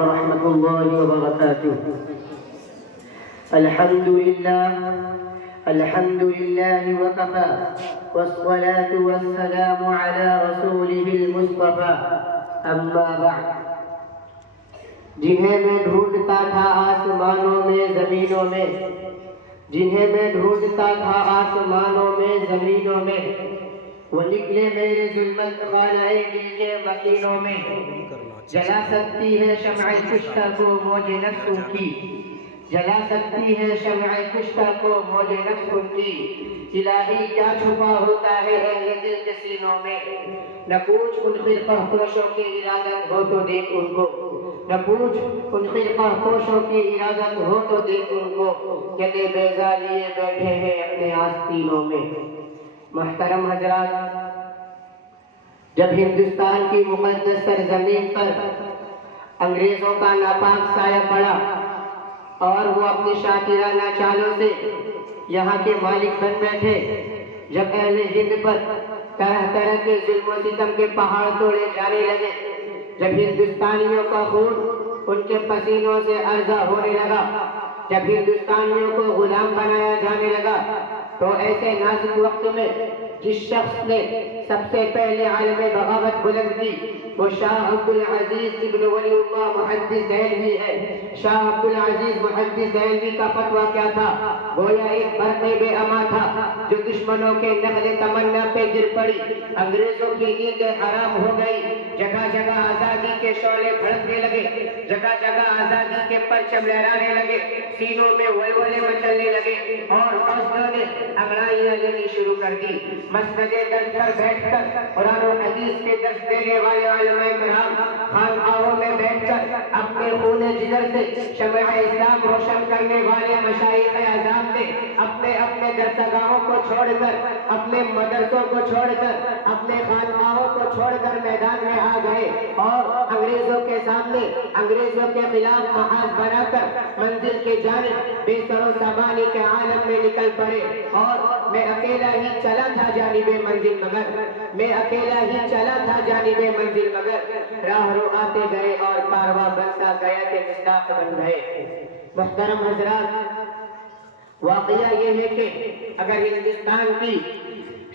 ورحمة الله وبركاته. الحمد لله وكفى، والصلاة والسلام على رسوله المصطفى. أما بعد، جنہیں میں ڈھونڈتا تھا آسمانوں میں زمینوں میں، جنہیں میں ڈھونڈتا تھا آسمانوں میں زمینوں میں، وہ نکلے میرے ظلمت خانہ دل کے مکینوں میں. جلا سکتی ہے شمع کشتہ کو موج نفس کی، جلا سکتی ہے شمع کشتہ کو موج نفس کی. الہی کیا چھپا ہوتا ہے اہل دل کے سینوں میں. نہ پوچھ ان فرقہ پوشوں کی ارادت ہو تو دیکھ ان کو، نہ پوچھ ان فرقہ پوشوں کی ارادت ہو تو دیکھ ان کو، کہ بیضا لیے بیٹھے ہیں اپنے آستینوں میں. محترم حضرات، جب ہندوستان کی مقدس سرزمین پر انگریزوں کا ناپاک سایہ پڑا اور وہ اپنی شاکرانہ چالوں سے یہاں کے مالک بن بیٹھے، جب اہل ہند پر طرح طرح کے ظلم و ستم کے پہاڑ توڑے جانے لگے، جب ہندوستانیوں کا خون ان کے پسینوں سے ارزاں ہونے لگا، جب ہندوستانیوں کو غلام بنایا جانے لگا، تو ایسے نازک وقت میں جس شخص نے سب سے پہلے عالم بغاوت بلند کی وہ شاہ عبدالعزیز ابن ولی اللہ محدث دہلوی ہے. شاہ عبدالعزیز محدث دہلوی کا فتویٰ کیا تھا؟ گویا ایک برق بے اما تھا جو دشمنوں کے نقل تمنا پہ گر پڑی. انگریزوں کی نیند حرام ہو گئی، جگہ جگہ آزادی کے شعلے بھڑکنے لگے، جگہ جگہ آزادی کے پرچم لہرانے لگے، سینوں میں ولولے مچلنے لگے اور حوصلوں نے انگڑائیاں لینی شروع کر دی. مسجد درس پر بیٹھ کر قرآن و حدیث کے درس دینے والے علماء کرام خانقاہوں میں بیٹھ کر اپنے خون جگر سے شمع اسلام روشن کرنے والے مشائخ اعظام نے اپنے اپنے درسگاہوں کو چھوڑ کر، اپنے مدرسوں کو چھوڑ کر، اپنے خانقاہوں کو چھوڑ کر میدان میں آ گئے اور انگریزوں کے سامنے انگریزوں کے خلاف محاذ بنا کر منزل کے جانب بے سر و سامانی کے عالم میں نکل پڑے. اور میں اکیلا ہی چلا تھا جانب منزل مگر، میں اکیلا ہی چلا تھا جانب منزل مگر، راہ رو آتے گئے اور کارواں بنتا گیا کہ مصداق بن گئے. محترم حضرات، واقعہ یہ ہے کہ اگر ہندوستان کی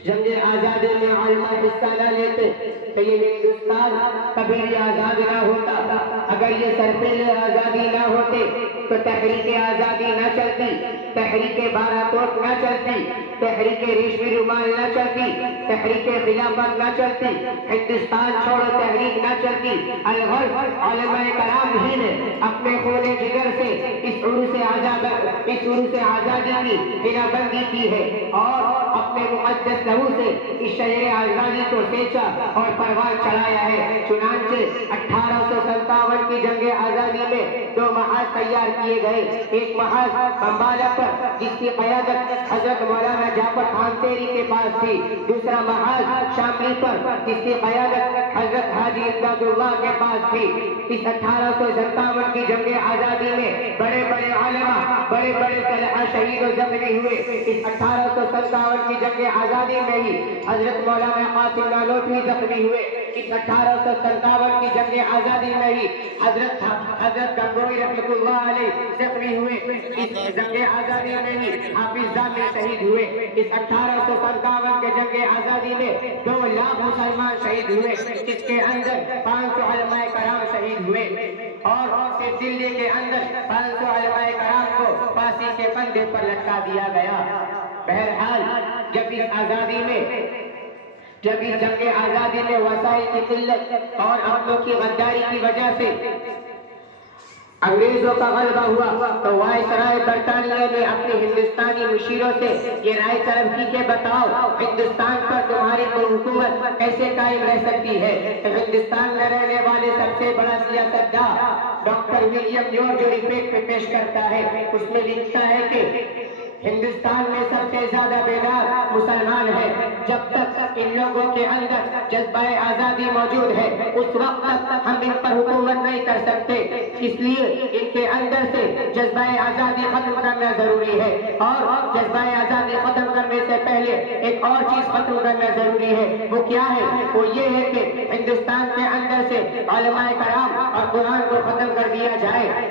جنگ آزادی میں علماء حصہ نہ لیتے تو یہ ہندوستان کبھی بھی آزاد نہ ہوتا. اگر یہ سرپیلے آزادی نہ ہوتے تو تحریک آزادی نہ چلتی، تحریک بارہ کوٹ نہ چلتی، تحریک ریشمی رومال نہ چلتی، تحریک خلافت نہ چلتی، ہندوستان چھوڑو تحریک نہ چلتی. الغرض علماء کرام ہی نے اپنے خون جگر سے اس عروس آزادی کی بنا بندی کی ہے اور اپنے مقدس لہو سے اس شہر آزادی کو سینچا اور پروان چڑھایا ہے. چنانچہ 1857 کی جنگ آزادی میں 2 محاذ تیار کیے گئے. ایک محاذ بمبالا پر جس کی قیادت حضرت مولانا جعفر خانتیری کے پاس تھی، دوسرا محاذ شاملی پر جس کی قیادت حضرت حاجی امداد اللہ کے پاس تھی. اس 1857 کی جنگ آزادی میں بڑے بڑے علماء، بڑے بڑے صالح شہید و زخمی ہوئے. اس 1857 کی جنگ آزادی میں ہی حضرت مولانا قاسم نانوتوی زخمی ہوئے. اس 1857 کی جنگ آزادی میں ہی حضرت گنگوئی رحمۃ اللہ علیہ زخمی ہوئے. اس جنگ آزادی میں ہی حافظ ضامی شہید ہوئے. اس 1857 کے جنگ آزادی میں 2 لاکھ مسلمان شہید ہوئے، جس کے اندر 500 علماء کرام شہید ہوئے اور صرف دلی کے اندر 500 علماء کرام کو پھانسی کے پھندے پر لٹکا دیا گیا. بہرحال جب اس جنگ آزادی میں وسائل کی قلت اور عملوں کی غداری کی وجہ سے انگریزوں کا غلبہ ہوا تو وائسرائے برطانیہ نے اپنے ہندوستانی مشیروں سے یہ رائے طلب کی کہ بتاؤ ہندوستان پر تمہاری حکومت کیسے قائم رہ سکتی ہے. تو ہندوستان میں رہنے والے سب سے بڑا سیاستدان ڈاکٹر ولیم جارج جو رپورٹ پیش کرتا ہے، اس میں لکھتا ہے کہ ہندوستان میں سب سے زیادہ بیدار مسلمان ہیں. جب تک ان لوگوں کے اندر جذبہ آزادی موجود ہے اس وقت تک ہم ان پر حکومت نہیں کر سکتے. اس لیے ان کے اندر سے جذبہ آزادی ختم کرنا ضروری ہے اور جذبہ آزادی ختم کرنے سے پہلے ایک اور چیز ختم کرنا ضروری ہے. وہ کیا ہے؟ وہ یہ ہے کہ ہندوستان کے اندر سے علماء کرام اور قرآن کو ختم کر دیا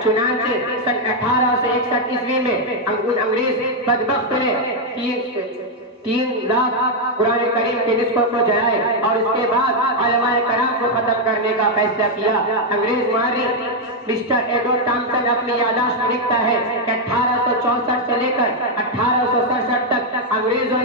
چنانچہ سن 1861 عیسوی میں ان انگریز بدبخت نے 3 لاکھ قرآن کریم کے نسخوں کو جلائے اور اس کے بعد علماء کرام کو ختم کرنے کا فیصلہ کیا۔ انگریز مورخ مسٹر ایڈورڈ ٹامسن اپنی یادداشت میں لکھتا ہے کہ 1864 سے لے کر 1867 تک انگریزوں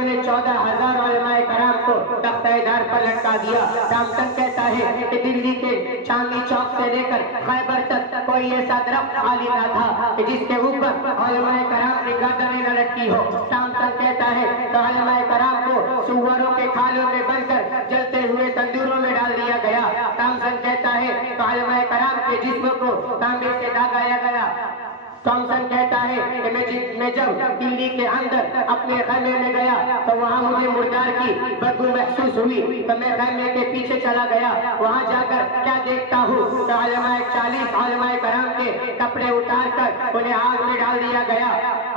نے 14,000 علماء کرام کو تختہ دار پر لٹکا دیا۔ ٹامسن کہتا ہے کہ دلی کے چاندنی چوک سے لے کر خیبر تک کوئی ایسا درخت خالی نہ تھا کہ جس کے اوپر علماء کرام کی گردنیں نہ لٹکی ہو۔ ٹامسن کہتا ہے کہ علماء کرام کو سوروں کے کھالوں میں بند کر جلتے ہوئے تندوروں میں ڈال دیا گیا۔ ٹامسن کہتا ہے کہ علماء کرام کے جسم کو تانبے سے داغایا گیا۔ ٹامسن کہتا ہے کہ میں جب دلی کے اندر اپنے خیمے میں گیا تو وہاں مجھے مردار کی بدبو محسوس ہوئی تو میں خیمے کے پیچھے چلا گیا۔ وہاں جا کر کیا دیکھتا ہوں تو 40 علماء کرام کے کپڑے اتار کر انہیں آگ میں ڈال دیا گیا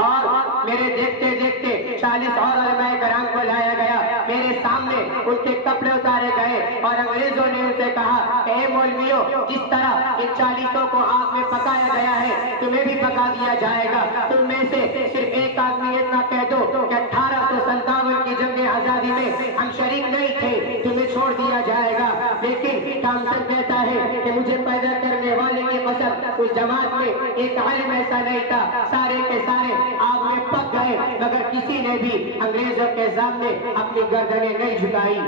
اور میرے دیکھتے دیکھتے 40 اور علماء کرام کو لایا گیا۔ میرے سامنے ان کے کپڑے اتارے گئے اور انگریزوں نے ان سے کہا کہ اے مولویوں، جس طرح ان 40 کو آگ میں پکایا گیا ہے تمہیں بھی پکا دیا جائے گا۔ تم میں سے صرف ایک آدمی اتنا کہہ دو کہ 1857 کی جنگ آزادی میں ہم شریک نہیں تھے، تمہیں چھوڑ دیا جائے گا۔ لیکن ٹامسن کہتا ہے کہ مجھے پیدا کرنے والے کی قسم اس جماعت میں ایک عالم ایسا نہیں تھا، سارے کے سارے آگ میں پک گئے مگر کسی نے بھی انگریزوں کے سامنے اپنی گردنیں نہیں جھکائی۔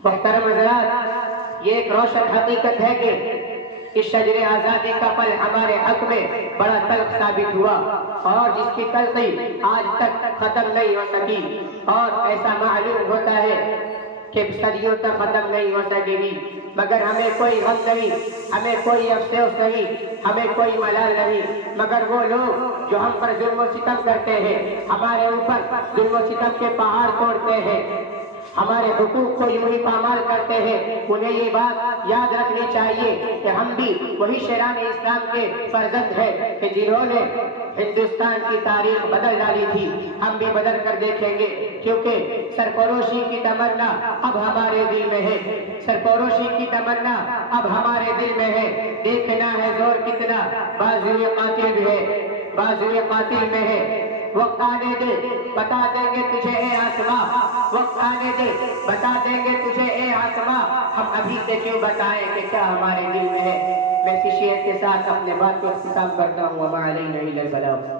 محترم حضرات، یہ ایک روشن حقیقت ہے کہ اس شجر آزادی کا پھل ہمارے حق میں بڑا تلخ ثابت ہوا اور جس کی تلخی آج تک ختم نہیں ہو سکی اور ایسا معلوم ہوتا ہے کہ صدیوں تک ختم نہیں ہو سکے گی۔ مگر ہمیں کوئی غم نہیں، ہمیں کوئی افسوس نہیں، ہمیں کوئی ملال نہیں، مگر وہ لوگ جو ہم پر ظلم و ستم کرتے ہیں، ہمارے اوپر ظلم و ستم کے پہاڑ توڑتے ہیں، ہمارے حقوق کو یوں ہی پامال کرتے ہیں، انہیں یہ بات یاد رکھنی چاہیے کہ ہم بھی وہی شیران اسلام کے فرزند ہیں کہ جنہوں نے ہندوستان کی تاریخ بدل ڈالی تھی۔ ہم بھی بدل کر دیکھیں گے کیونکہ سرفروشی کی تمنا اب ہمارے دل میں ہے، سرفروشی کی تمنا اب ہمارے دل میں ہے۔ دیکھنا ہے زور کتنا بازوئے قاتل بھی ہے، بازوئے قاتل میں ہے۔ وقت آنے دے بتا دیں گے تجھے اے آسماں، وقت آنے دے بتا دیں گے تجھے اے آسماں، ہم ابھی سے کیوں بتائیں کہ کیا ہمارے دل میں ہے۔ میں اسی شعر کے ساتھ اپنے بات کو اختتام کرتا ہوں۔ وما علینا الا البلاغ۔